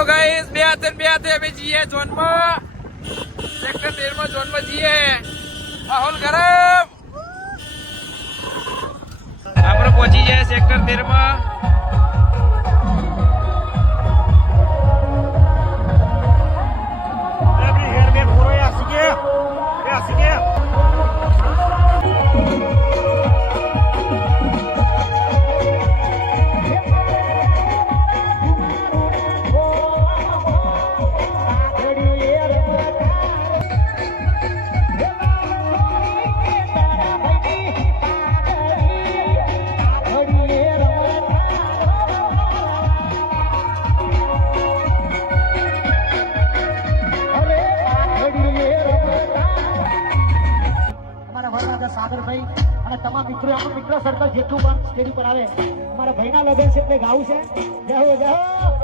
ચલો ગાઈસ બે હાથે અમે જઈએ ઝોનમાં સેક્ટર 13 માં ઝોનમાં જઈએ માહોલ ગરમ આપણે પહોંચી જાય સેક્ટર 13 માં સાગરભાઈ અને તમામ મિત્રો આપણું મિત્ર સર્કલ જેટલું પણ સ્ટેજ ઉપર આવે અમારા ભાઈના લગ્ન છે એટલે ગાવું છે જય હો જય હો